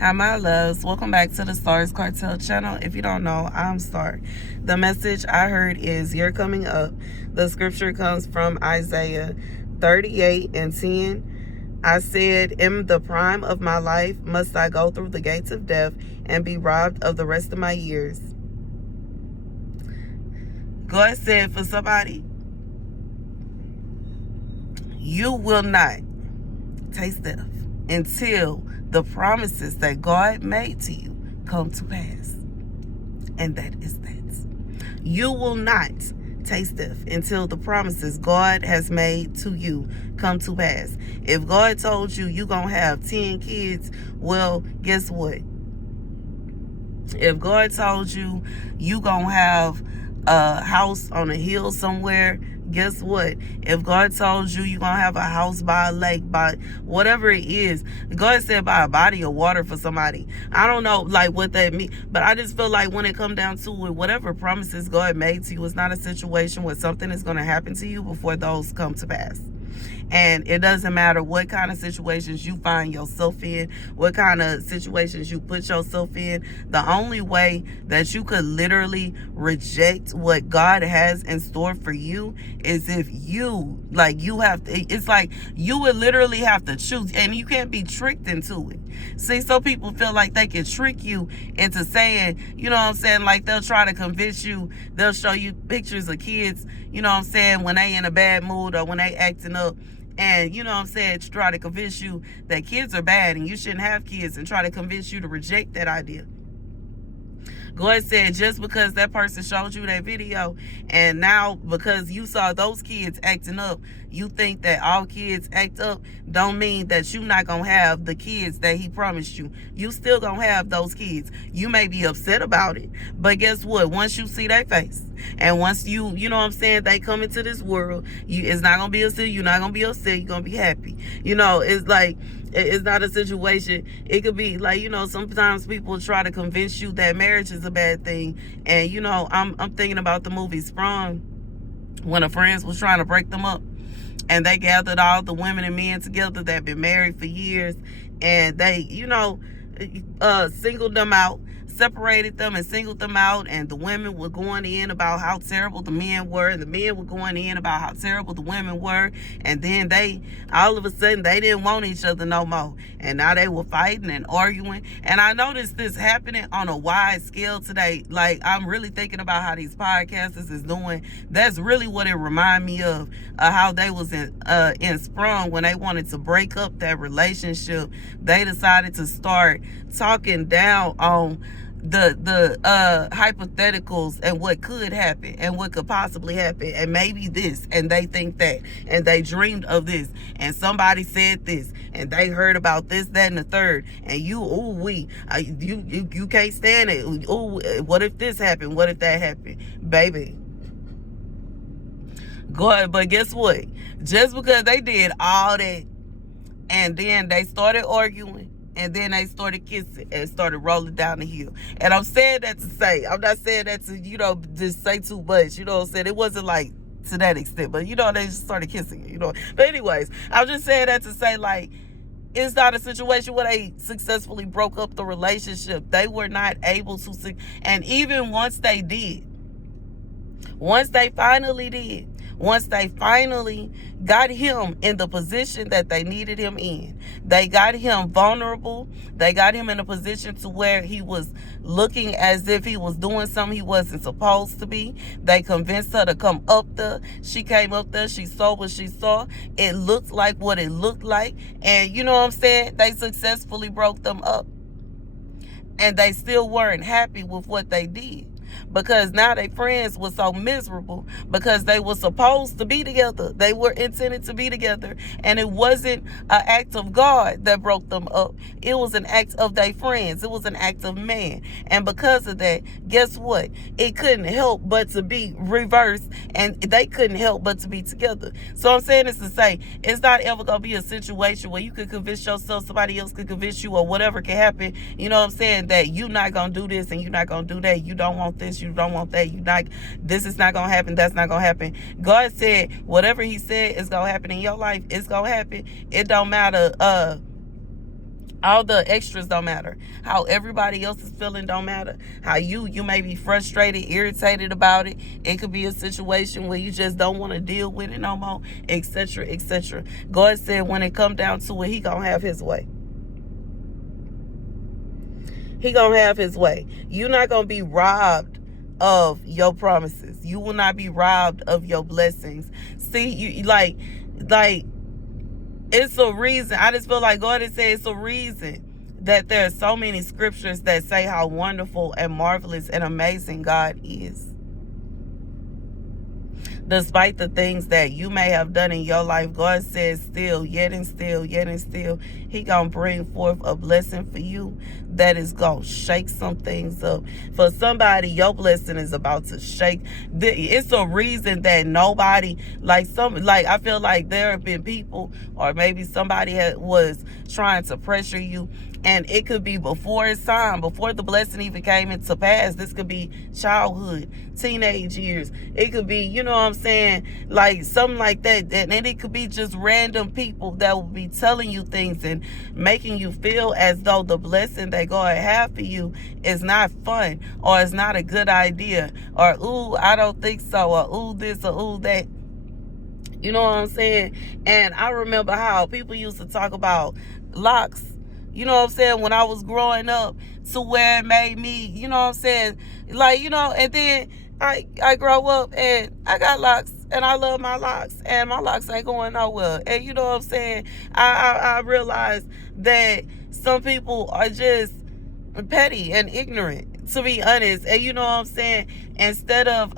Hi, my loves. Welcome back to the Starscartel channel. If you don't know, I'm Star. The message I heard is you're coming up. The scripture comes from Isaiah 38:10. I said, in the prime of my life, must I go through the gates of death and be robbed of the rest of my years? God said for somebody, you will not taste death until the promises that God made to you come to pass. And that is that. You will not taste death until the promises God has made to you come to pass. If God told you you're going to have 10 kids, well, guess what? If God told you you're going to have a house on a hill somewhere, guess what? If God told you you're going to have a house by a lake, by whatever it is, God said by a body of water for somebody. I don't know like what that means, but I just feel like when it comes down to it, whatever promises God made to you, it's not a situation where something is going to happen to you before those come to pass. And it doesn't matter what kind of situations you find yourself in, what kind of situations you put yourself in. The only way that you could literally reject what God has in store for you is if you have to, it's like you would literally have to choose, and you can't be tricked into it. See, some people feel like they can trick you into saying, you know what I'm saying, like they'll try to convince you, they'll show you pictures of kids, you know what I'm saying, when they in a bad mood or when they acting up. And, you know what I'm saying, to try to convince you that kids are bad and you shouldn't have kids, and try to convince you to reject that idea. God said just because that person showed you that video, and now because you saw those kids acting up, you think that all kids act up, don't mean that you're not going to have the kids that he promised you. You still going to have those kids. You may be upset about it, but guess what? Once you see their face, and once you know what I'm saying, they come into this world, it's not going to be upset. You're not going to be upset. You're going to be happy. You know, it's like, it's not a situation. It could be like, you know, sometimes people try to convince you that marriage is a bad thing. And, you know, I'm thinking about the movie Sprung, when a friends was trying to break them up. And they gathered all the women and men together that had been married for years. And they, you know, singled them out, separated them and singled them out. And the women were going in about how terrible the men were, and the men were going in about how terrible the women were. And then they, all of a sudden, they didn't want each other no more. And now they were fighting and arguing. And I noticed this happening on a wide scale today. Like, I'm really thinking about how these podcasters is doing. That's really what it reminded me of how they was in Sprung when they wanted to break up that relationship. They decided to start talking down on the hypotheticals and what could happen and what could possibly happen, and maybe this, and they think that, and they dreamed of this, and somebody said this, and they heard about this, that, and the third, and you can't stand it. Ooh, what if this happened? What if that happened? Baby, go ahead. But guess what? Just because they did all that, and then they started arguing, and then they started kissing and started rolling down the hill. And I'm saying that to say, I'm not saying that to, you know, just say too much. You know what I'm saying? It wasn't like to that extent, but, you know, they just started kissing, you know. But anyways, I'm just saying that to say, like, it's not a situation where they successfully broke up the relationship. They were not able to, and even once they did, once they finally got him in the position that they needed him in, they got him vulnerable, they got him in a position to where he was looking as if he was doing something he wasn't supposed to be. They convinced her to come up there. She came up there, she saw what she saw. It looked like what it looked like. And you know what I'm saying? They successfully broke them up. And they still weren't happy with what they did, because now their friends were so miserable because they were supposed to be together. They were intended to be together, and it wasn't an act of God that broke them up. It was an act of their friends. It was an act of man. And because of that, guess what? It couldn't help but to be reversed, and they couldn't help but to be together. So I'm saying this to say, it's not ever going to be a situation where you could convince yourself, somebody else could convince you, or whatever can happen, you know what I'm saying, that you're not going to do this and you're not going to do that. You don't want this, you don't want that, you not, this is not gonna happen, that's not gonna happen. God said whatever he said is gonna happen in your life, it's gonna happen. It don't matter All the extras don't matter. How everybody else is feeling don't matter. How you may be frustrated, irritated about it. It could be a situation where you just don't want to deal with it no more, etc., etc. God said when it come down to it, he gonna have his way. He gonna have his way. You're not gonna be robbed of your promises. You will not be robbed of your blessings. See, you like it's a reason. I just feel like God has said it's a reason that there are so many scriptures that say how wonderful and marvelous and amazing God is. Despite the things that you may have done in your life, God says still, yet and still, he gonna bring forth a blessing for you that is gonna shake some things up. For somebody, your blessing is about to shake. It's a reason that nobody, I feel like there have been people, or maybe somebody was trying to pressure you, and it could be before it's time, before the blessing even came into pass. This could be childhood, teenage years. It could be, you know what I'm saying, like something like that. And it could be just random people that will be telling you things and making you feel as though the blessing that God have for you is not fun, or it's not a good idea, or ooh, I don't think so, or ooh this, or ooh that. You know what I'm saying? And I remember how people used to talk about locks, you know what I'm saying, when I was growing up, to where it made me, you know what I'm saying, and then I grow up and I got locks and I love my locks and my locks ain't going nowhere. And you know what I'm saying? I realized that some people are just petty and ignorant, to be honest. And you know what I'm saying? Instead of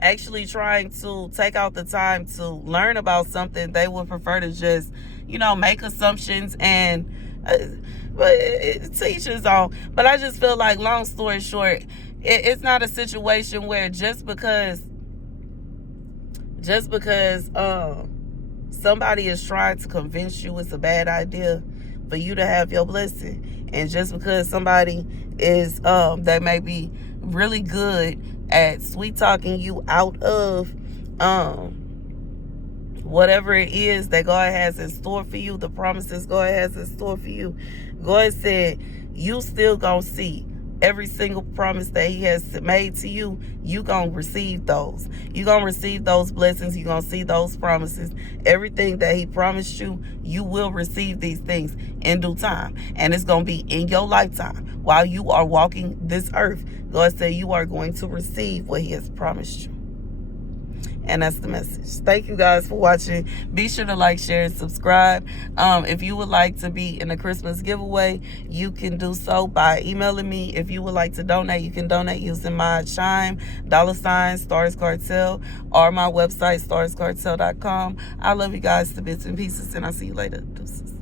actually trying to take out the time to learn about something, they would prefer to just, make assumptions and teach his own. But I just feel like, long story short, it's not a situation where just because somebody is trying to convince you it's a bad idea for you to have your blessing, and just because somebody is that may be really good at sweet talking you out of whatever it is that God has in store for you, the promises God has in store for you. God said you still gonna see every single promise that he has made to you. You gonna receive those. You gonna receive those blessings. You gonna see those promises. Everything that he promised you, you will receive these things in due time. And it's gonna be in your lifetime. While you are walking this earth, God said you are going to receive what he has promised you. And that's the message. Thank you guys for watching. Be sure to like, share, and subscribe. If you would like to be in a Christmas giveaway, you can do so by emailing me. If you would like to donate, you can donate using my Chime, $Starscartel, or my website, starscartel.com. I love you guys to bits and pieces, and I'll see you later. Deuces.